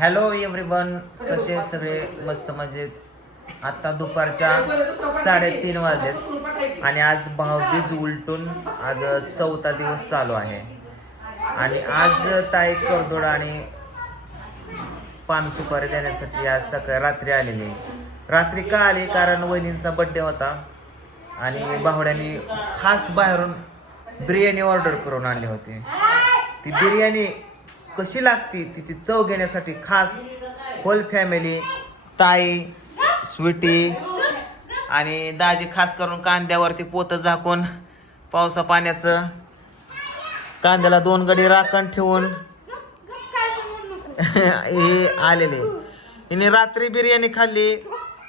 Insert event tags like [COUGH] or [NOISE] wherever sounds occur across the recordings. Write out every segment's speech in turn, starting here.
Hello everyone कसे सगळे? मस्त मजेत. आता दुपारच्या साडेतीन वाजलेत आणि आज भावबीज उलटून आज चौथा दिवस चालू आहे. आणि आज ताई करदोड आणि पान सुपारी देण्यासाठी आज सकाळी रात्री आलेली रात्री का आली? कारण वहिनींचा बड्डे होता आणि बाहुड्यांनी खास बाहेरून बिर्याणी ऑर्डर करून आणली होती. ती बिर्याणी कशी लागती? तिची चव घेण्यासाठी खास होल फॅमिली ताई स्वीटी आणि दाजी खास करून कांद्यावरती पोतं झाकून पावसा पाण्याचं कांद्याला दोन गडी राखण ठेवून [LAUGHS] हे आलेले. हिने रात्री बिर्याणी खाल्ली.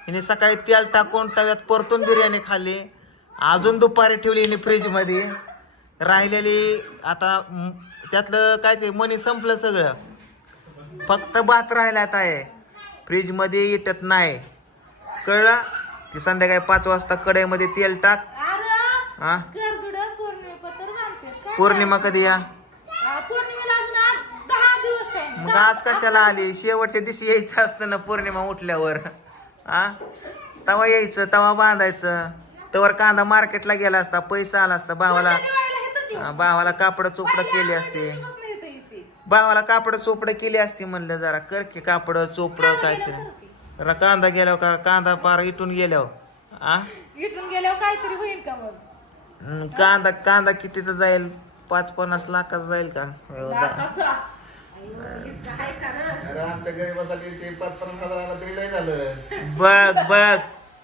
हिने सकाळी तेल टाकून तव्यात परतून बिर्याणी खाल्ली. अजून दुपारी ठेवली हिने फ्रीजमध्ये राहिलेली आता त्यातलं काय ते मनी संपलं सगळं. फक्त भात राहिला आहे फ्रीजमध्ये इटत नाही. कळलं? ती संध्याकाळी पाच वाजता कढईमध्ये तेल टाक. हा पौर्णिमा कधी या? मग आज कशाला आली? शेवटच्या दिवशी यायचं असतं ना पौर्णिमा उठल्यावर. हा तवा यायचं तवा बांधायचं. तवर कांदा मार्केटला गेला असता पैसा आला असता भावाला. भावाला कापड चोपड केली असते. भावाला कापड चोपड केली असती म्हणलं जरा कर की कापड चोपड काहीतरी. जरा कांदा गेल्यावर का कांदा पार इटून गेल्यावर. आ? इथून गेल्यावर काहीतरी होईल का मग? हम्म, कांदा कांदा कितीचा जाईल? पाच पन्नास लाखाचा जाईल का. काय खरं आमच्या गरीबासाठी ते पाच पन्नास हजाराला तरी लय झालं. बघ बघ.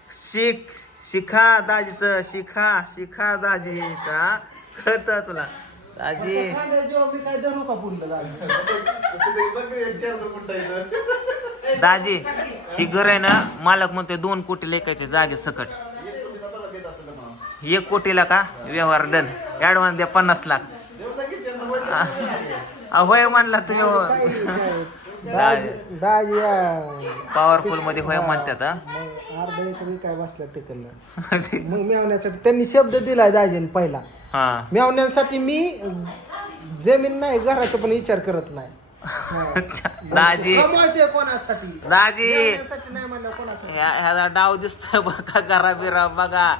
शिक शिखा दाजीच शिखा शिखा दाजीचा कळत तुला. दाजी ही घर आहे ना मालक म्हणते दोन कोटी लेखायचे जागे सकट. एक कोटीला का? व्यवहार डन. ऍडव्हान्स द्या पन्नास लाख. होय म्हणला तुम्ही. दाजी दाजी पॉवरफुलमध्ये होय म्हणतात अर्धा एकर काय बसल्या तिकडलं [LAUGHS] मग मेवण्यासाठी त्यांनी शब्द दिलाय दाजीने पहिला. हा. मेवण्यासाठी मी जमीन नाही घराचा पण विचार करत नाही. दाजी. कोणासाठी? दाजी. मेवण्यासाठी नाही म्हणलं कोणासाठी. ह्या- ह्याचा डाव दिसतोय बघा घरा बिरा बघा.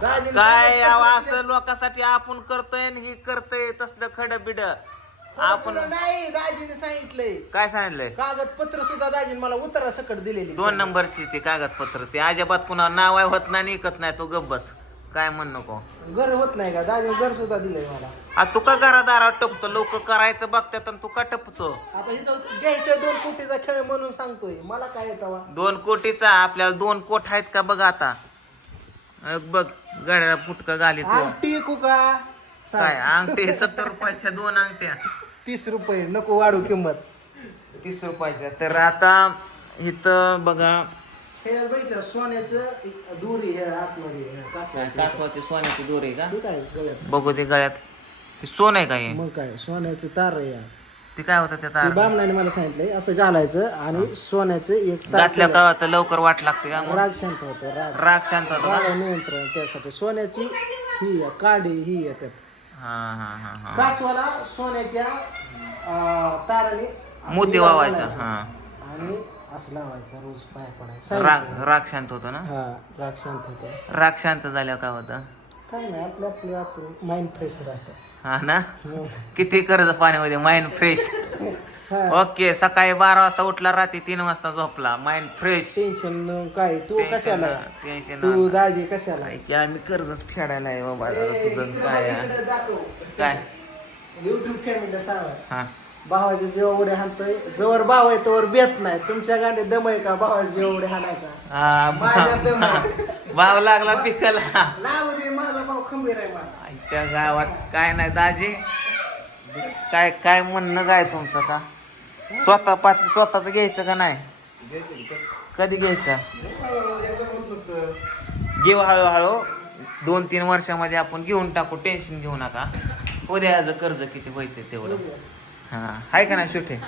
दाजीने काय अहो असं लोकांसाठी आपण करतोय आणि ही करतोय तसलं खड बिड आपण तुला नाही दाजीने सांगितलंय. काय सांगितलंय? कागदपत्र सुद्धा दाजीने मला उतरा सकट दिलेली. दोन नंबरची ती कागदपत्र ते. अजिबात कुणा नाव आहे होत नाही आणि ऐकत नाही तो गब्बस काय म्हण नको. घर होत नाही का? दाजीने घर सुद्धा दिलंय मला. आ तू का घरादारावर टपतो? लोक करायचं बघतात आणि तू का टपतो? आता इथं घ्यायचं दोन कोटीचा खेळ म्हणून सांगतोय. मला काय येतं दोन कोटीचा? आपल्याला दोन कोट आहेत का बघ आता? बघ गाड्याला फुटका घाली तू. कू का काय अंगठी? सत्तर रुपयाच्या दोन अंगठ्या. तीस रुपये नको वाढू किंमत. तीस रुपयाच्या. तर आता इथं बघा हे बघितलं सोन्याचं एक दोरी हे आतमध्ये हे कासवाची. कासवाची सोन्याची दोरी का? हे काय गळ्यात? बघू ते गळ्यात. ते सोन आहे का हे? मग काय सोन्याचं तार आहे या. ते काय होतं त्या ते तार? बामणाने मला सांगितलंय असं घालायचं आणि सोन्याचं एक तार घातल्या का तर लवकर वाट लागते का मग? राग शांत होतो राग. राग शांत होतो का? राग नियंत्रण त्यासाठी सोन्याची ही आहे, काडी ही आहे त्यात. हा हा हा हा. कासवाला सोन्याच्या अं, ताराने मोती वावायचा. हा. आणि असं लावायचं रोज पाय पडायचं. राग राग शांत होतो ना? हा राग शांत होतो. राग शांत झाल्यावर काय होतं? काय नाही आपलं आपलं आपण माइंड फ्रेश राहतं. हा ना? किती कर्ज पाण्यामध्ये माइंड फ्रेश हा. ओके सकाळी बारा वाजता उठला रात्री तीन वाजता झोपला. माइंड फ्रेश टेन्शन काय तू कशाला? टेन्शन तू दाजी कशाला? की आम्ही कर्जच फेडायला आहे बाबा आता तुझं काय आहे? काय? युट्यूब फॅमिलीला सांगा हा. भावाचे जेव्हा उड्या हाणतोय जवळ भाव आहे तोवर बेत नाही. तुमच्या गाडी दम आहे का भावाचे जेव्हा उड्या हाणायचा? हा, माझ्या दम भाव- [LAUGHS] भाव लागला पिकाला. लाव दे माझा भाऊ खंबीर आहे मला आईच्या गावात काय नाही दाजी. काय काय म्हणणं काय तुमचं का स्वतः पात स्वतःच घ्यायचं का नाही? कधी घ्यायचं? घेऊ हळूहळू. दोन तीन वर्षामध्ये आपण घेऊन टाकू. टेन्शन घेऊ नका. उद्या याचं कर्ज किती व्हायचं तेवढं. हा. आहे का नाही शूटिंग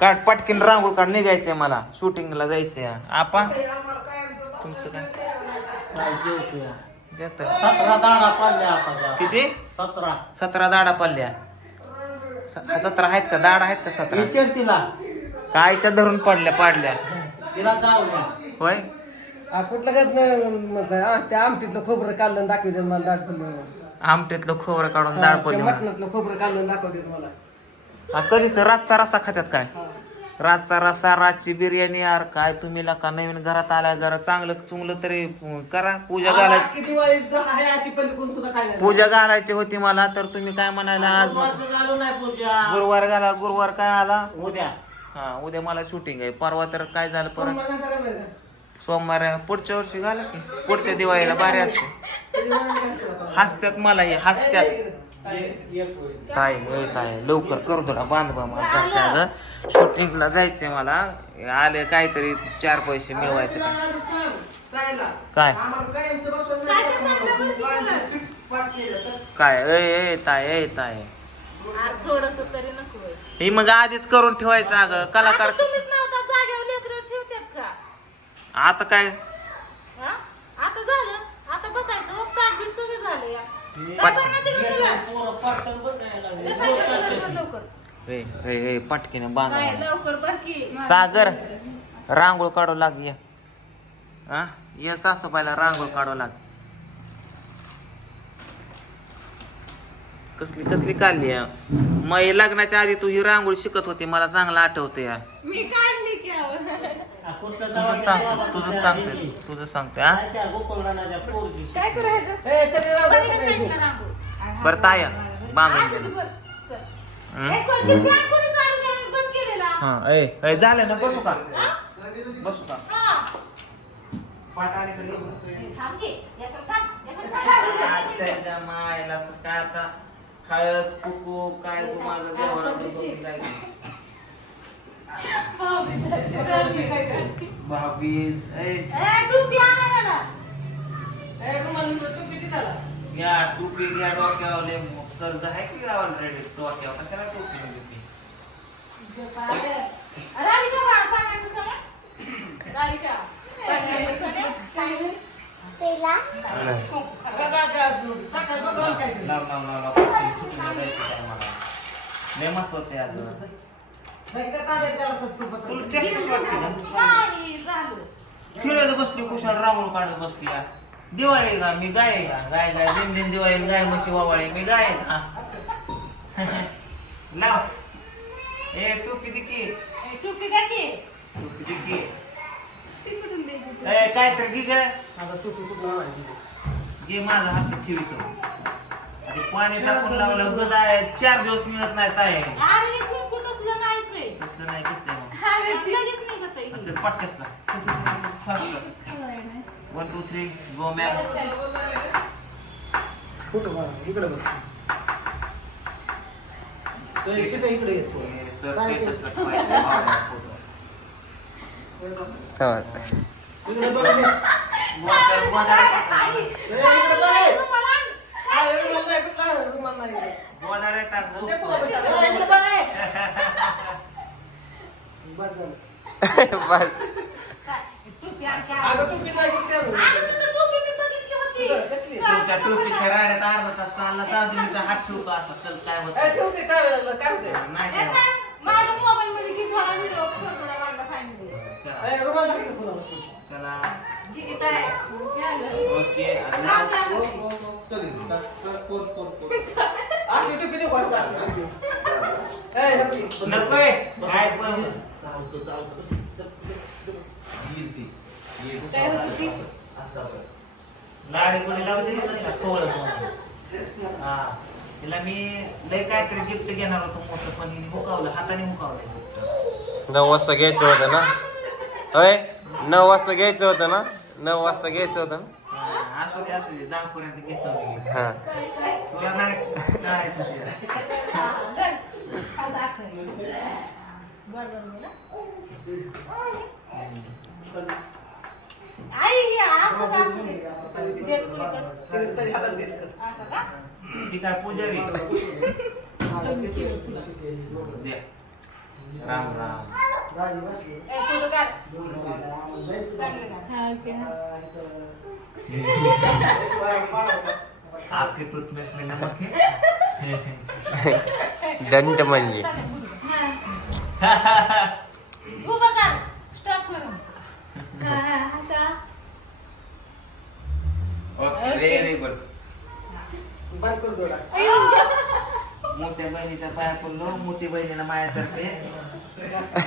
काट पटकीन रांगोळ काढ निघायचंय मला. शूटिंगला जायचंय. आपा? तुमचं काय. सतरा दाडा पाडल्या आता किती? सतरा. सतरा दाडा पडल्या. सतरा आहेत का? दाड आहेत का सतरा? विचार तिला. कायच्या धरून पडल्या पाडल्या. तिला जाऊया होय? आ, कुठलं काय त्या आमटीतलं खोबरं काढलं दाखवते मला दाट पडलं आमटीतलं खोबरं काढून दाळ त्या पडली खोबरं काढलं दाखवते मला. हा, कधीच रातचा रस्सा खात्यात काय? रातचा रस्सा रातची बिर्याणी यार काय तुम्ही का नवीन घरात आल्या जरा चांगलं चुंगलं तरी करा पूजा घालायची. किती दिवाळी आहे अशी पलीकडून सुद्धा खायला. पूजा घालायची होती मला तर तुम्ही काय म्हणायला आज घालू नाही पूजा. गुरुवार घाला गुरुवार काय आला? उद्या. हा उद्या मला शूटिंग आहे परवा तर काय झालं परत सोमवार बरं पुढच्या वर्षी घाला की पुढच्या दिवाळीला भारी असते. हसत्यात मला हे हसत्यात. ताई ए ताई लवकर कर थोडा बांध बा मला अगं शूटिंगला जायचंय मला. आले काहीतरी चार पैसे मिळवायचे. काय? काय सांग, तुला? ए ताय ए ताय अरे थोडस तरी नको होय. हे मग आधीच करून ठेवायचं अगं. कलाकार आता काय? हा? आता झालं? आता बसायचं. मग ताटबीट सगळं झालं पटकीने बांधा सागर रांगोळ काढू लाग ये. हा? ये सासूबाईला रांगोळ काढू लाग. कसली कसली काढली या? मग लग्नाच्या आधी तू ही रांगोळी शिकत होती मला चांगलं आठवते या. मी काढली तुझं सांगतो तुझं सांगतोय. तुझं सांगतोय हा काय करायचं ए, शरीरावर बरं, ताया बांधून. हं? कोणती fan कोणी चालू केलं? बंद केलेला ए ए, झालं ना बसू का बसू का हा. थांब की. थांब, थांब. मायला काय आता हळद कुकू काय तू माझं देवाला बसवून जायचं. ए ए, टोपी टोपी? घ्या टोपी लय कर्ज आहे की ऑलरेडी डोक्यावर. कशाला टोपी ते. लाव लाव लाव लाव. महत्वाचं आहे आज तुला वाटते ना नाही, झालं. खेळत बसली कुशाल रांगोळ काढत बसली. या. दिवाळी का? मी गाय आहे का? गाय गाय. दिन दिन दिवाळी गाय म्हशी वावाळी. मी गाय आहे का? [LAUGHS] लाव ए टोपी दे की ए, टोपी का की? टोपी दे की ती कुठून दे? ए काय तर घे ग. आता टोपी आणायची? माझा हात ठेवितो पाणी टाकून लावलं. गद आहे चार दिवस मिळत नाही ताय अरे, हे कुंकू तसलं नाहीच आहे. कसलं नाही कसलं मग हा, लगेच चल पटकसला fast one two three go man इकडे बस. तो इकडे इकडे येतो. रे. [LAUGHS] बस झालं. टोपीच्या राड्यात अर्धा तास चालला तर तुम्ही हात ठेवतो असं. चल काय ए, होत ठेवते काय काय होते नाही हे काय? माझ्या मोबाईलमध्ये किती थोडा व्हिडिओ वाढला फायनली. चला. ओके टोपी नको काय पण चालतो, चालतो. काय होतं ती? लाडी कोणी [LAUGHS] तिला. हा. मी लय काहीतरी गिफ्ट घेणार होतो मोठं पण हिने हाताने नऊ वाजता घ्यायचं होतं ना? होय? नऊ वाजता घ्यायचं होतं ना? नऊ वाजता घ्यायचं होतं ना? हा, असू दे असू दे. दहा पर्यंत घेतो मी. हा. तुला नाही करायचं ते. आई, हे असं का असं द्यायचं? देठ कुणीकडं? तिने त्याच्या हातात देत कर. असं का? ती काय पुजारी द्या राम राम राजी बसली. ए, फोटो काढ. आम्हाला जायचं. चांगलं काढ. आपके टूथपेस्ट में नमक है [LAUGHS] म्हणजे [LAUGHS] उभं कर. स्टॉप करून. ओके व्हेरी गुड बंद कर थोडा मोठ्या बहिणीच्या पाया पडलो मोठी बहिणीला मायातर्फे.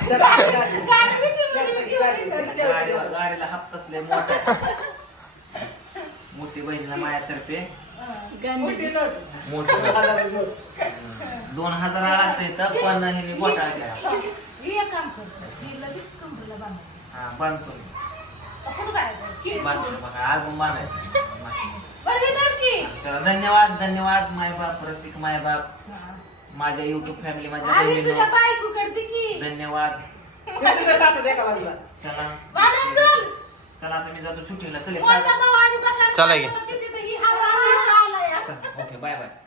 चला, गाडी. गाडी किती चल, मोठी गाडी. होती. गाडीला गाडीला हप्तासले मोठा. मोठी बहिणीला मायातर्फे. मोठी. दोन हजार आला असतं इथं पण हिने घोटाळा केला. ही ही. हा बांधतो. बांधतो बघा बांधायचं. हे. चला धन्यवाद धन्यवाद माय बाप रसिक माय बाप. माझ्या युट्यूब फॅमिली माझ्या. धन्यवाद. चला. चल. चला आता मी जातो शूटिंगला चल चला की. तिथे ही हवा-